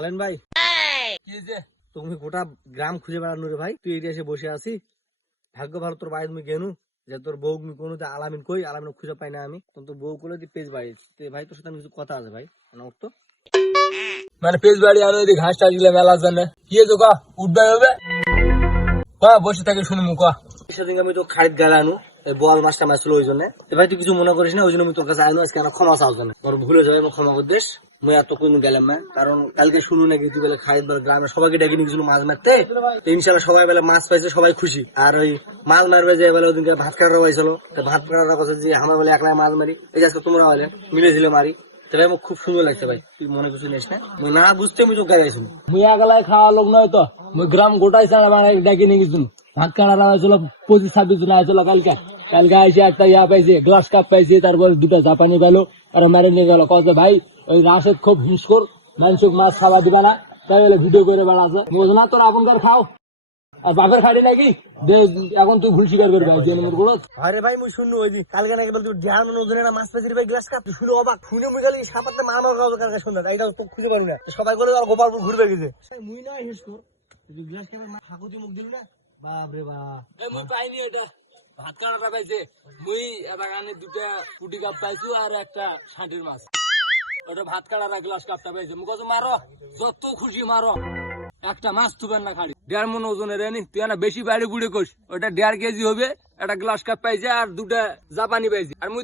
আলেন ভাই, কি যে তুমি গোটা গ্রাম খুঁজে বেড়ানো রে ভাই, তুই এসে বসে আছি। ভাগ্য ভালো তোর বাড়ি তুমি গেনু যে তোর বউ কোনো আলামিন কই, আলামিন খুঁজে পাই না আমি। তোর বউ কোলে পেজ বাড়ি ভাই, তোর সাথে কিছু কথা আছে ভাই, উঠতো মানে পেজ বাড়ি আর ওই ঘাস টাস গুলো মেলার জন্য কি তো কা উঠবে হবে বসে থাকে শুনি মুখা। সেদিন আমি তো খাইত গেলানু বল মাছটা মাছছিল ওই জন্য। ভাই তুই কিছু মনে করিস না, ওই জন্য আমি তোর কাছে আইনু আজকে ক্ষমা চাওয়ার জন্য। তোর ভুলে যাবে আমি ক্ষমা করদিস। মুই এত কোন গেলাম না, কারণ কালকে শুনু নাকি তুই বলে খাইত বলে গ্রামে সবাইকে ডেকে নিয়ে গেছিল মাছ মারতে। তো ইনশাল্লাহ সবাই বেলা মাছ পাইছে, সবাই খুশি। আর ওই মাছ মারবে যে বেলা ওদিনকে ভাত কাটা হয়েছিল, ভাত কাটার কথা যে আমার বলে একলা মাছ মারি, এই আজকে তোমরা বলে মিলে দিলে মারি। তবে আমার খুব সুন্দর লাগছে ভাই, তুই মনে কিছু নিস না। না বুঝতে আমি তো গাইছি মুই একলাই খাওয়া লোক নয় তো, মুই গ্রাম গোটাই ডেকে নিয়ে গেছিল। ভাত কাটা হয়েছিল 25-26 জন আসছিল কালকে। কালকে এসে একটা ইয়া পাইছে, গ্লাস কাপ পাইছে, তারপর দুটো জাপানি গেল আর মেরে নিয়ে গেল। কত ভাই ওই রাশেদ খুব হিংস্কর, মানুষ মাছ খাওয়া দিবা না, তাই বলে ভিডিও করে বেড়াচ্ছে। বুঝ না তোর আপনকার খাও আর বাপের খাড়ি নাকি এখন তুই ভুল স্বীকার করবি। আরে ভাই মুই শুনু ওই কালকে নাকি বল তুই ধ্যান নজরে না মাছ পাইছিস ভাই গ্লাস কাপ, তুই শুনে অবাক। শুনে মুই খালি সাপাতে মার মার কাজ কালকে শুনলাম, এইটা তো খুঁজে পারু না। সবাই করে আর গোপালপুর ঘুরবে গেছে। মুই না হিংস্কর, তুই গ্লাস কাপে মা ঠাকুরজি মুখ দিল না, বাপ রে বাপ। মুই পাইনি এটা ভাত কাটাটা পাইছে। মুই এটা কানে দুটা পুটি কাপ পাইছো আর একটা ষাঁটির মাছ। ওটা ভাত কাটার গ্লাস কাপটা পাইছে। মুখ মারো যত খুশি মারো, একটা মাছ তুবেন না খাড়ি। 1.5 মন ওজনের এনি তুই না বেশি বাড়ি বুড়ি করিস। ওটা 1.5 কেজি হবে। একটা গ্লাস কাপ পাইছে আর দুটা জাপানি পাইছে। আর মুই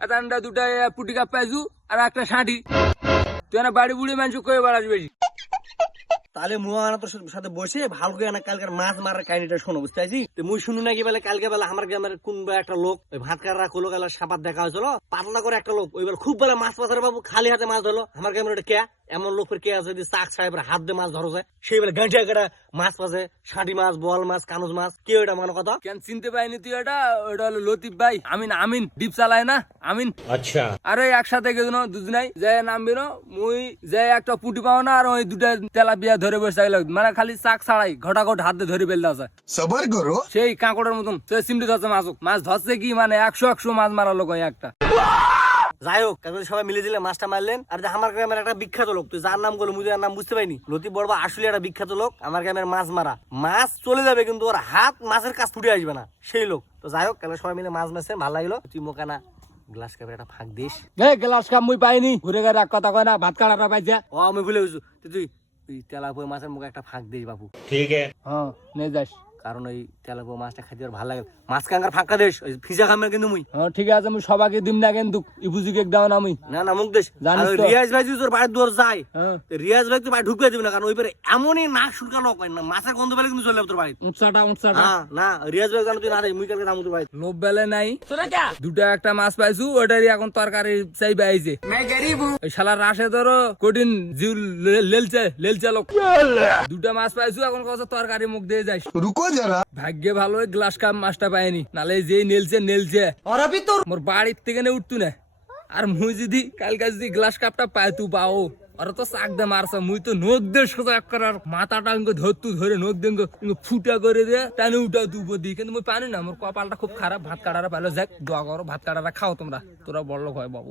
এটা দুটা পুটি কাপ পাইছো আর একটা ষাঁটি। তুই না বাড়ি বুড়ি মানুষ কয়ে বেড়াস বেশি। তাহলে মুয়ানা তোর সাথে বসে ভালো করে না কালকের মাছ মারার কাহিনীটা শোনো, বুঝতে পারছি। মুই শুনু নাকি বলে কালকে বেলা আমার গ্রামের কোন একটা লোক ওই ভাত কাটা কোলো গেলা সাপাত দেখা হয়েছিল, পাতলা করে একটা লোক ওই বেলা খুব বেলা মাছ পাচার বাবু খালি হাতে মাছ ধরলো। আমার গ্রামের ওটা কে এমন লোকের কে আছে চাক সাহেবের হাত দিয়ে মাছ ধরো যায়, সেই বেলা গাঁটিয়া কাটা মাছ পাশে ষাঁটি মাছ, বল মাছ, কানুজ মাছ। কে ওটা মানে কথা কেন চিনতে পাইনি তুই? এটা ওটা হলো লতিফ ভাই। আমিন ডিপ চালায় না আমিন। আচ্ছা আর ওই একসাথে গেছিল দুজনাই যে নামবি না। মুই যে একটা পুটি পাও না আর ওই দুটা তেলাপিয়া ধরে বসে থাকলো, মানে খালি চাক ছাড়াই ঘটাঘট হাত দিয়ে ধরে ফেলতে আছে। সবার করো সেই কাঁকড়ের মতন চিমটি ধরছে মাছ ধরছে কি মানে 100 মাছ মারা লোক একটা। যাই হোক সবাই মিলে দিলে মাছটা মারলেন। আর যে আমার গ্রামের একটা বিখ্যাত লোক, তুই যার নাম বলো মুই নাম বুঝতে পাইনি, লতিফ বড়বা আসলে একটা বিখ্যাত লোক আমার গ্রামের মাছ মারা। মাছ চলে যাবে কিন্তু ওর হাত মাছের কাছ ছুটে আসবে না, সেই লোক। তো যাই হোক কালকে সবাই মিলে মাছ মারছে, ভালো লাগলো। তুই মোকানা গ্লাস কাপের একটা ফাঁক দিস। গ্লাস কাপ মুই পাইনি, ঘুরে গেলে এক কথা কয় না ভাত কাটাটা পাইছে। ও আমি ভুলে গেছি, তুই তেলাপুয়া মাছের মুখে একটা ফাঁক দিস বাবু। ঠিক আছে হ্যাঁ নিয়ে যাস, কারণ ওই তেলাপুয়া মাছটা খাইতে ভালো লাগে। মাছ কাঙ্গার ফাঁকা দেশ ফিজা খামের কিন্তু মুই। হ্যাঁ ঠিক আছে আমি সবাইকে দিম না কিন্তু ইবুজি কেক দাও না আমি। না মুখ দেশ রিয়াজ ভাই তোর বাড়ির দুয়ার যায়, রিয়াজ ভাই তোর বাড়ি ঢুকবে দিবি না, কারণ ওই পারে এমনই নাক শুনকানো হয় না, মাছের গন্ধ পেলে কিন্তু চলে যাবে তোর বাড়ি। উঁচাটা না রিয়াজ ভাই জানো তুই না, মুই কালকে দাম তোর বাড়ি লোভ বেলে নাই। দুটা একটা মাছ পাইছু, ওটারই এখন তরকারি চাইবে আইছে। ওই শালা রাশে ধরো কঠিন জিউ লেলচে লোক। দুটা মাছ পাইছু, এখন কত তরকারি মুখ দিয়ে যাইস। রুকো যারা ভাগ্যে ভালো গ্লাস কাপ মাছটা পাইনি, নালে যেই নেলছে মোর বাড়ির থেকে উঠতু না। আর মুই যদি কালকে যদি গ্লাস কাপটা পাই তু পাও আর তো চাক দে মারছ, মুই তো নোক দে সোজা করার মাথাটা ধরে নোক দে ফুটা করে দে টানে উঠা তু দি। কিন্তু মুই পানি না, মোর কপালটা খুব খারাপ। ভাত কাটারা পাইলো যাক দোয়া করো, ভাত কাটারা খাও তোমরা, তোরা বড় লোক হয় বাবু।